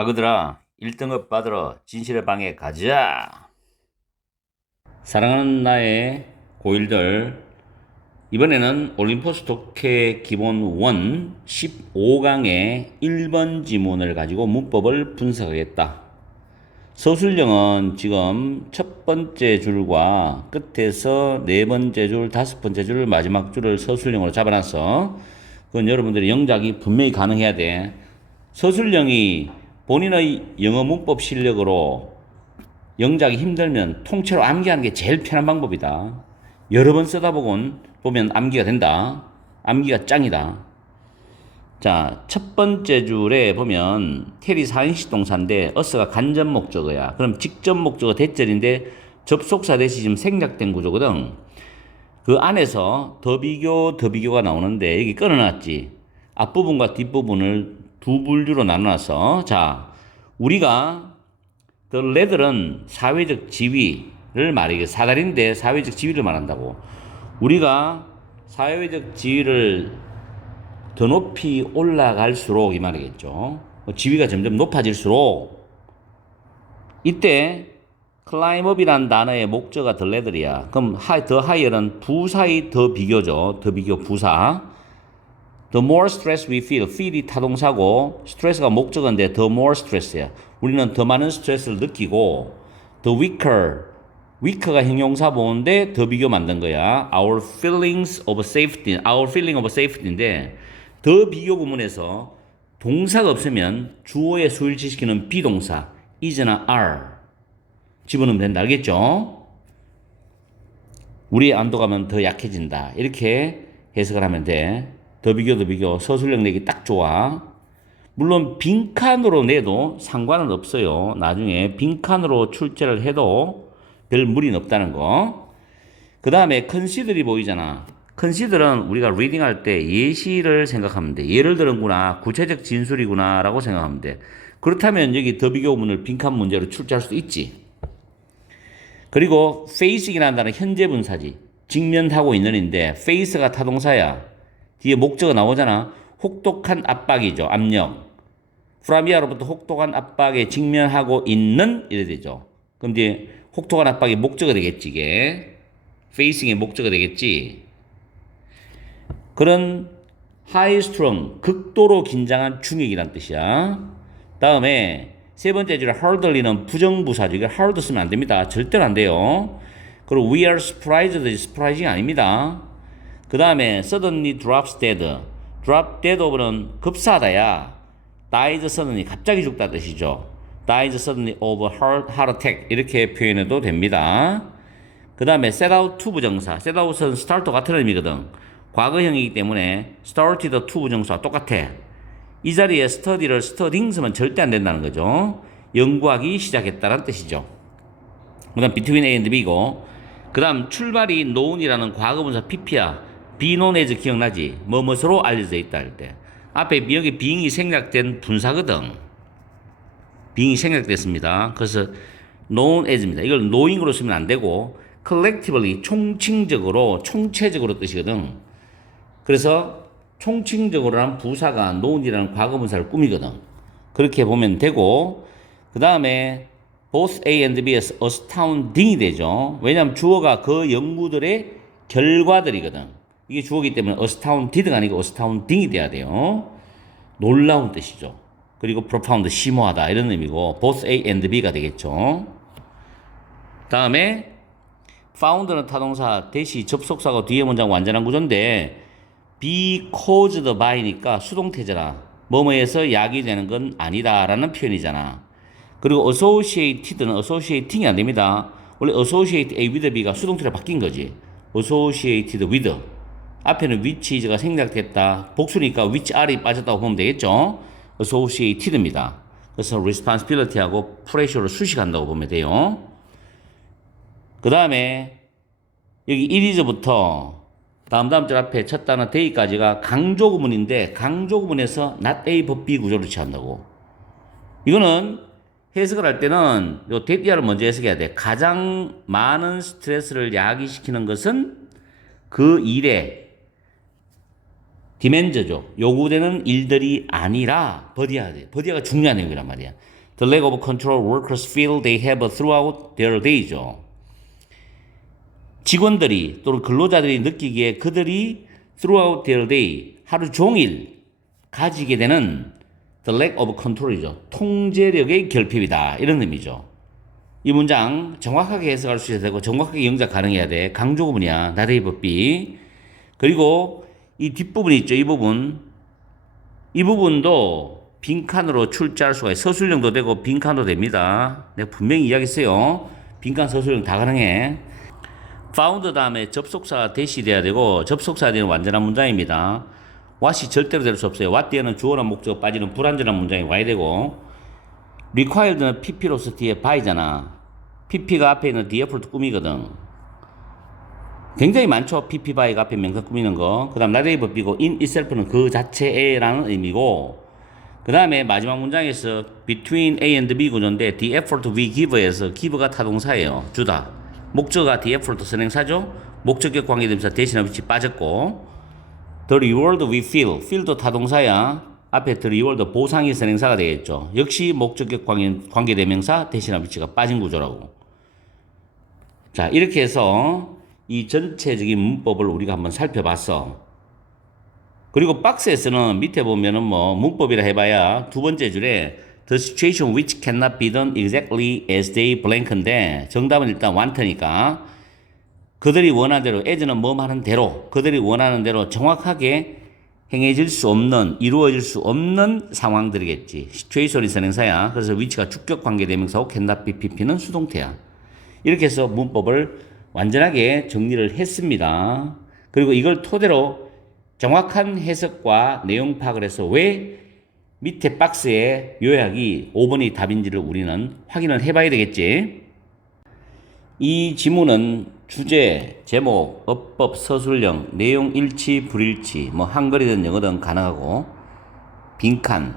아그들아, 1등급 받으러 진실의 방에 가자. 사랑하는 나의 고일들, 이번에는 올림포스 독해 기본 1 15강의 1번 지문을 가지고 문법을 분석하겠다. 서술형은 지금 첫 번째 줄과 끝에서 네 번째 줄, 다섯 번째 줄, 마지막 줄을 서술형으로 잡아놨어. 그건 여러분들이 영작이 분명히 가능해야 돼. 서술형이 본인의 영어 문법 실력으로 영작이 힘들면 통째로 암기하는 게 제일 편한 방법이다. 여러 번 쓰다 보면 암기가 된다. 암기가 짱이다. 자, 첫 번째 줄에 보면 텔이 4인식 동사인데 어스가 간접 목적어야. 그럼 직접 목적어 대절인데 접속사 대시 지금 생략된 구조거든. 그 안에서 더비교가 나오는데 여기 끊어놨지. 앞부분과 뒷부분을 두 분류로 나눠서 자, 우리가 the ladder은 사회적 지위를 말해. 사다리인데 사회적 지위를 말한다고. 우리가 사회적 지위를 더 높이 올라갈수록 이 말이겠죠. 지위가 점점 높아질수록 이때 climb up이라는 단어의 목적어가 the ladder이야. 그럼 the higher는 부사의 더 비교죠. 더 비교 부사. The more stress we feel. feel이 타동사고 스트레스가 목적어인데 the more stress야. 우리는 더 많은 스트레스를 느끼고 the weaker가 형용사 보호인데 더 비교 만든 거야. Our feelings of safety인데 더 비교 구문에서 동사가 없으면 주어에 수일치시키는 비동사 is나 are 집어넣으면 된다. 알겠죠? 우리의 안도감은 더 약해진다. 이렇게 해석을 하면 돼. 더 비교 서술형 내기 딱 좋아. 물론 빈칸으로 내도 상관은 없어요. 나중에 빈칸으로 출제를 해도 별 무리는 없다는 거. 그 다음에 consider이 보이잖아. consider은 우리가 리딩할 때 예시를 생각하면 돼. 예를 들은구나, 구체적 진술이구나 라고 생각하면 돼. 그렇다면 여기 더 비교문을 빈칸 문제로 출제할 수도 있지. 그리고 facing이라는 단어는 현재 분사지. 직면하고 있는인데 face가 타동사야. 뒤에 목적어 나오잖아. 혹독한 압박이죠. 압력. 프라미아로부터 혹독한 압박에 직면하고 있는 이래 되죠. 그럼 이제 혹독한 압박이 목적어 되겠지. 이게 facing의 목적어 되겠지. 그런 high strung 극도로 긴장한 중액이란 뜻이야. 다음에 세 번째 줄에 hardly는 부정부사죠. 이거 hard 쓰면 안 됩니다. 절대로 안 돼요. 그리고 we are surprising이 아닙니다. 그 다음에 suddenly drops dead. drop dead over는 급사하다야. dies suddenly 갑자기 죽다 뜻이죠. dies suddenly of heart attack 이렇게 표현해도 됩니다. 그 다음에 set out to 부정사. set out은 start 같은 의미거든. 과거형이기 때문에 started to 부정사와 똑같아. 이 자리에 study를 studying 쓰면 절대 안 된다는 거죠. 연구하기 시작했다는 뜻이죠. 그 다음 between A and B고 그 다음 출발이 known이라는 과거분사 PP야. be known as 기억나지? 뭐뭐로 알려져 있다 할 때. 앞에 여기 being이 생략된 분사거든. being이 생략됐습니다. 그래서 known as입니다. 이걸 knowing으로 쓰면 안 되고 collectively 총체적으로 뜻이거든. 그래서 총칭적으로는 부사가 known이라는 과거분사를 꾸미거든. 그렇게 보면 되고 그 다음에 both A and B에서 astounding이 되죠. 왜냐하면 주어가 그 연구들의 결과들이거든. 이게 주어기 때문에 astounded가 아니고 astounding이 돼야 돼요. 놀라운 뜻이죠. 그리고 profound, 심오하다 이런 의미고 both A and B가 되겠죠. 다음에 found는 타동사 대시 접속사고 뒤에 문장 완전한 구조인데 be caused by니까 수동태잖아. 뭐뭐에서 야기되는 건 아니다라는 표현이잖아. 그리고 associated는 associating이 안 됩니다. 원래 associate A with B가 수동태로 바뀐 거지. associated with. 앞에는 which is가 생략됐다. 복수니까 which are이 빠졌다고 보면 되겠죠. associated입니다. 그래서 responsibility하고 pressure를 수식한다고 보면 돼요. 그 다음에 여기 it is부터 다음 줄 앞에 첫 단어 day까지가 강조 구문인데 강조 구문에서 not A but B 구조를 취한다고. 이거는 해석을 할 때는 요 대띠아를 먼저 해석해야 돼. 가장 많은 스트레스를 야기시키는 것은 그 일에 디맨저죠. 요구되는 일들이 아니라 버디해야 돼. 버디가 중요한 내용이란 말이야. The lack of control workers feel they have throughout their day죠. 직원들이 또는 근로자들이 느끼기에 그들이 throughout their day 하루 종일 가지게 되는 the lack of control이죠. 통제력의 결핍이다. 이런 의미죠. 이 문장 정확하게 해석할 수 있어야 되고 정확하게 영작 가능해야 돼. 강조 구문이야. narrative B. 그리고 이 뒷부분이 있죠. 이 부분도 빈칸으로 출제할 수가 있어요. 서술형도 되고 빈칸도 됩니다. 내가 분명히 이야기했어요. 빈칸 서술형 다 가능해. found 다음에 접속사 대시 돼야 되고 접속사 되는 완전한 문장입니다. what이 절대로 될 수 없어요. what 뒤에는 주어나 목적 빠지는 불완전한 문장이 와야 되고 required는 pp로서 뒤에 by잖아. pp가 앞에 있는 default 꾸미거든. 굉장히 많죠. pp by가 앞에 명사 꾸미는 거. 그 다음 narrative B고 in itself는 그 자체에라는 의미고 그 다음에 마지막 문장에서 between A and B 구조인데 the effort we give에서 give가 타동사예요. 주다. 목적어가 the effort 선행사죠. 목적격 관계대명사 대신한 위치 빠졌고 the reward we feel도 타동사야. 앞에 the reward 보상이 선행사가 되겠죠. 역시 목적격 관계대명사 대신한 위치가 빠진 구조라고. 자, 이렇게 해서 이 전체적인 문법을 우리가 한번 살펴봤어. 그리고 박스에서는 밑에 보면은 뭐 문법이라 해봐야 두 번째 줄에 the situation which cannot be done exactly as they blank인데 정답은 일단 want니까 그들이 원하는 대로 as는 뭐 하는 대로 그들이 원하는 대로 정확하게 행해질 수 없는 이루어질 수 없는 상황들이겠지. situation이 선행사야. 그래서 which가 주격 관계대명사고 cannot be pp는 수동태야. 이렇게 해서 문법을 완전하게 정리를 했습니다. 그리고 이걸 토대로 정확한 해석과 내용 파악을 해서 왜 밑에 박스의 요약이 5번이 답인지를 우리는 확인을 해봐야 되겠지. 이 지문은 주제, 제목, 어법, 서술형, 내용 일치, 불일치, 뭐 한글이든 영어든 가능하고 빈칸,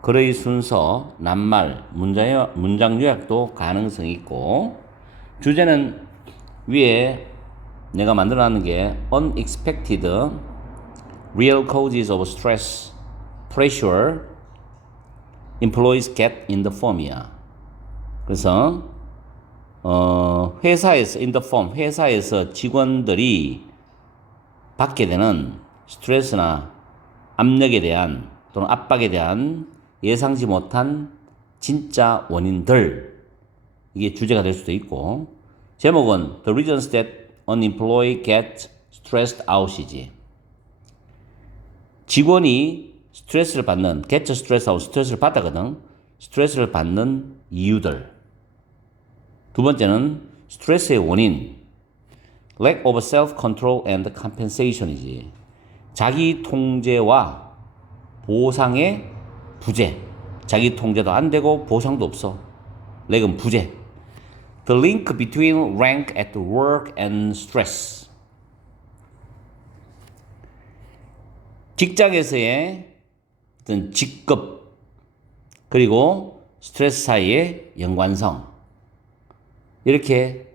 글의 순서, 낱말, 문장 요약도 가능성이 있고 주제는 위에 내가 만들어놨는 게 unexpected real causes of stress, pressure, employees get in the firm이야. 그래서 회사에서 in the firm, 회사에서 직원들이 받게 되는 스트레스나 압력에 대한 또는 압박에 대한 예상치 못한 진짜 원인들 이게 주제가 될 수도 있고 제목은 The reasons that an employee get stressed out이지. 직원이 스트레스를 받는 get stressed out, 스트레스를 받다거든. 스트레스를 받는 이유들. 두 번째는 스트레스의 원인 lack of self-control and compensation이지. 자기 통제와 보상의 부재. 자기 통제도 안 되고 보상도 없어. 렉은 부재. The link between rank at work and stress. 직장에서의 어떤 직급 그리고 스트레스 사이의 연관성. 이렇게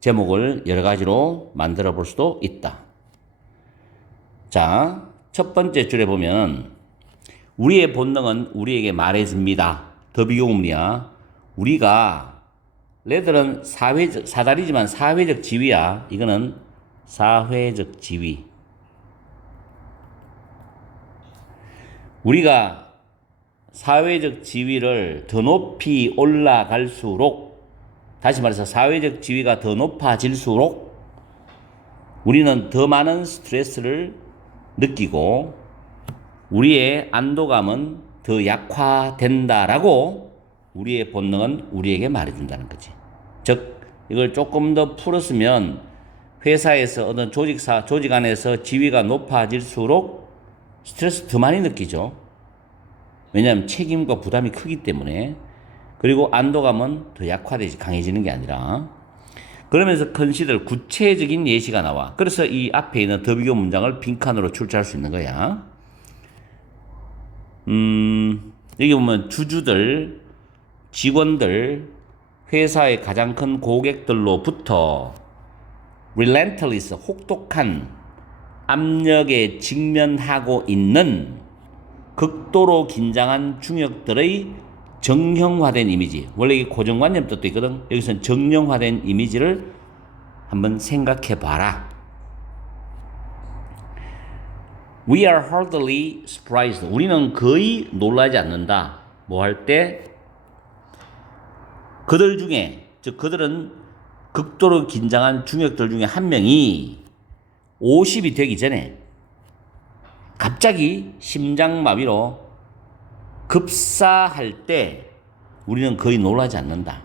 제목을 여러 가지로 만들어 볼 수도 있다. 자, 첫 번째 줄에 보면 우리의 본능은 우리에게 말해줍니다. 더 비교문이야. 우리가 레들은 사다리지만 사회적 지위야. 이거는 사회적 지위. 우리가 사회적 지위를 더 높이 올라갈수록 다시 말해서 사회적 지위가 더 높아질수록 우리는 더 많은 스트레스를 느끼고 우리의 안도감은 더 약화된다라고 우리의 본능은 우리에게 말해준다는 거지. 즉 이걸 조금 더 풀었으면 회사에서 어떤 조직 안에서 지위가 높아질수록 스트레스 더 많이 느끼죠. 왜냐하면 책임과 부담이 크기 때문에. 그리고 안도감은 더 약화되지 강해지는 게 아니라. 그러면서 컨시der 구체적인 예시가 나와. 그래서 이 앞에 있는 더 비교 문장을 빈칸으로 출제할 수 있는 거야. 여기 보면 주주들, 직원들, 회사의 가장 큰 고객들로부터 relentless, 혹독한 압력에 직면하고 있는 극도로 긴장한 중역들의 정형화된 이미지. 원래 이게 고정관념 뜻도 있거든. 여기서는 정형화된 이미지를 한번 생각해 봐라. We are hardly surprised. 우리는 거의 놀라지 않는다. 뭐 할 때? 그들 중에, 즉 그들은 극도로 긴장한 중역들 중에 한 명이 50이 되기 전에 갑자기 심장마비로 급사할 때 우리는 거의 놀라지 않는다.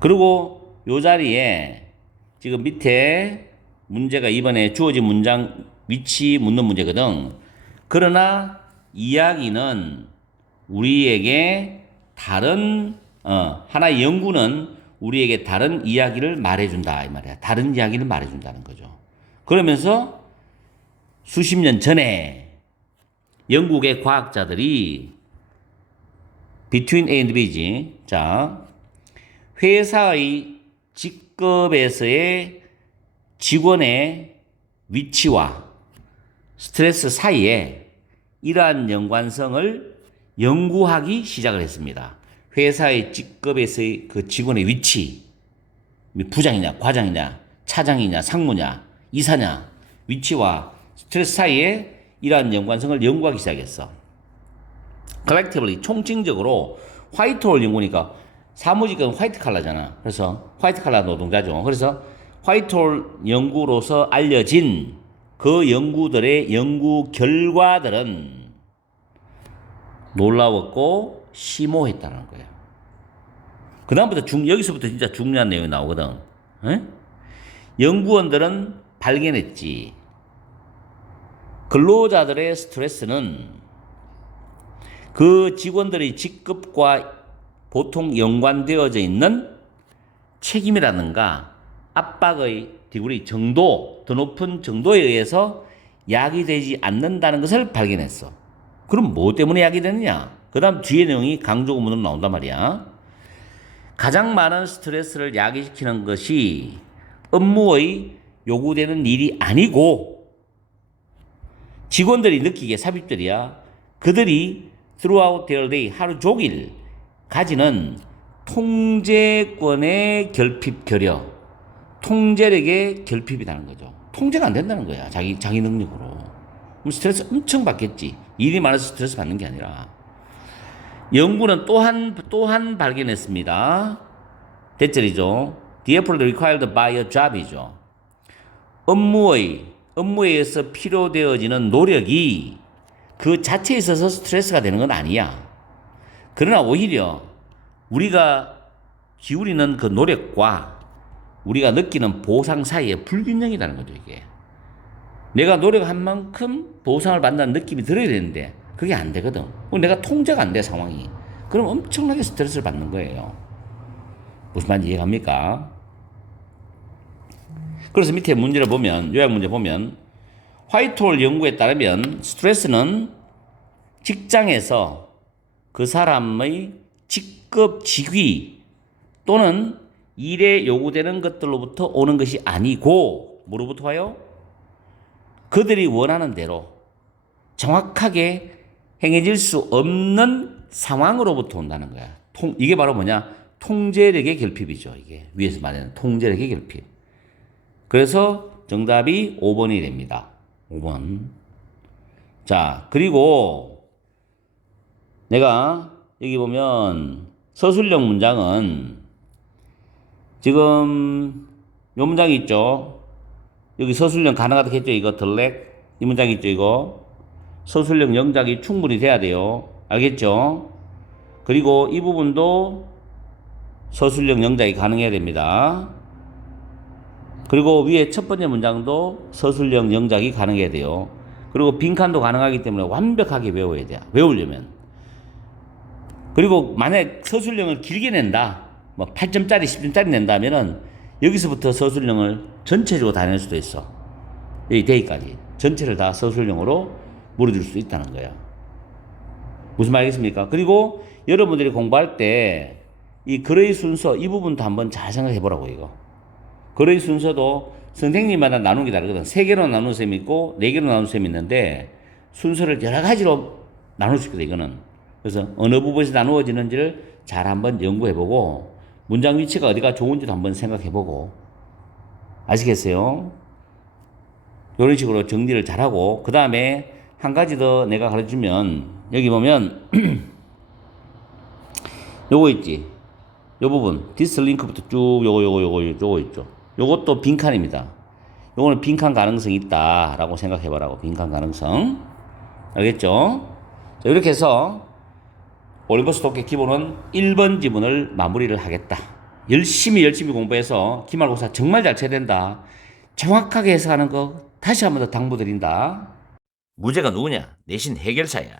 그리고 이 자리에 지금 밑에 문제가 이번에 주어진 문장 위치 묻는 문제거든. 그러나 이야기는 우리에게 다른 하나의 연구는 우리에게 다른 이야기를 말해준다 이 말이야. 다른 이야기를 말해준다는 거죠. 그러면서 수십 년 전에 영국의 과학자들이 Between A and B지. 자, 회사의 직급에서의 직원의 위치와 스트레스 사이에 이러한 연관성을 연구하기 시작을 했습니다. 회사의 직급에서의 그 직원의 위치, 부장이냐, 과장이냐, 차장이냐, 상무냐, 이사냐, 위치와 스트레스 사이에 이러한 연관성을 연구하기 시작했어. collectively, 총칭적으로 화이트홀 연구니까 사무직은 화이트 칼라잖아. 그래서 화이트 칼라 노동자죠. 그래서 화이트홀 연구로서 알려진 그 연구들의 연구 결과들은 놀라웠고 심오했다는 거예요. 그 다음부터 여기서부터 진짜 중요한 내용이 나오거든. 에? 연구원들은 발견했지. 근로자들의 스트레스는 그 직원들의 직급과 보통 연관되어져 있는 책임이라든가 압박의 디그리 정도, 더 높은 정도에 의해서 야기되지 않는다는 것을 발견했어. 그럼 뭐 때문에 야기되느냐? 그 다음 뒤에 내용이 강조 구문으로 나온단 말이야. 가장 많은 스트레스를 야기시키는 것이 업무의 요구되는 일이 아니고 직원들이 느끼기에 삽입들이야. 그들이 throughout their day 하루 종일 가지는 통제권의 결핍 결여, 통제력의 결핍이라는 거죠. 통제가 안 된다는 거야. 자기 능력으로. 그럼 스트레스 엄청 받겠지. 일이 많아서 스트레스 받는 게 아니라. 연구는 또한 발견했습니다. 대절이죠. The effort required by a job이죠. 업무에 의해서 필요되어지는 노력이 그 자체에 있어서 스트레스가 되는 건 아니야. 그러나 오히려 우리가 기울이는 그 노력과 우리가 느끼는 보상 사이에 불균형이라는 거죠, 이게. 내가 노력한 만큼 보상을 받는다는 느낌이 들어야 되는데 그게 안 되거든. 내가 통제가 안 돼, 상황이. 그럼 엄청나게 스트레스를 받는 거예요. 무슨 말인지 이해갑니까? 그래서 밑에 문제를 보면, 요약 문제 보면, 화이트홀 연구에 따르면 스트레스는 직장에서 그 사람의 직급, 직위 또는 일에 요구되는 것들로부터 오는 것이 아니고, 뭐로부터 와요? 그들이 원하는 대로 정확하게 행해질 수 없는 상황으로부터 온다는 거야. 이게 바로 뭐냐? 통제력의 결핍이죠. 이게 위에서 말하는 통제력의 결핍. 그래서 정답이 5번이 됩니다. 5번. 자, 그리고 내가 여기 보면 서술형 문장은 지금 요 문장이 있죠. 여기 서술형 가능하다 했죠. 이거 들렉 이 문장이 있죠. 이거 서술형 영작이 충분히 돼야 돼요. 알겠죠? 그리고 이 부분도 서술형 영작이 가능해야 됩니다. 그리고 위에 첫 번째 문장도 서술형 영작이 가능해야 돼요. 그리고 빈칸도 가능하기 때문에 완벽하게 외워야 돼요. 외우려면. 그리고 만약 서술형을 길게 낸다. 뭐 8점짜리, 10점짜리 낸다면은 여기서부터 서술형을 전체적으로 다 낼 수도 있어. 여기 대기까지. 전체를 다 서술형으로 물어줄 수 있다는 거예요. 무슨 말이겠습니까? 그리고 여러분들이 공부할 때 이 글의 순서, 이 부분도 한번 잘 생각해 보라고, 이거. 글의 순서도 선생님마다 나누는 게 다르거든. 3개로 나누는 셈이 있고 4개로 나누는 셈이 있는데 순서를 여러 가지로 나눌 수 있거든, 이거는. 그래서 어느 부분에서 나누어지는지를 잘 한번 연구해보고 문장 위치가 어디가 좋은지도 한번 생각해보고 아시겠어요? 이런 식으로 정리를 잘하고 그 다음에 한 가지 더 내가 가르쳐주면 여기 보면 요거 있지. 요 부분 디스 링크부터 쭉 요거 있죠. 요것도 빈칸입니다. 요거는 빈칸 가능성이 있다라고 생각해보라고. 빈칸 가능성. 알겠죠? 자, 이렇게 해서 올림포스 독해 기본은 1번 지문을 마무리를 하겠다. 열심히 공부해서 기말고사 정말 잘 쳐야 된다. 정확하게 해석하는 거 다시 한번 더 당부드린다. 문제가 누구냐? 내신 해결사야.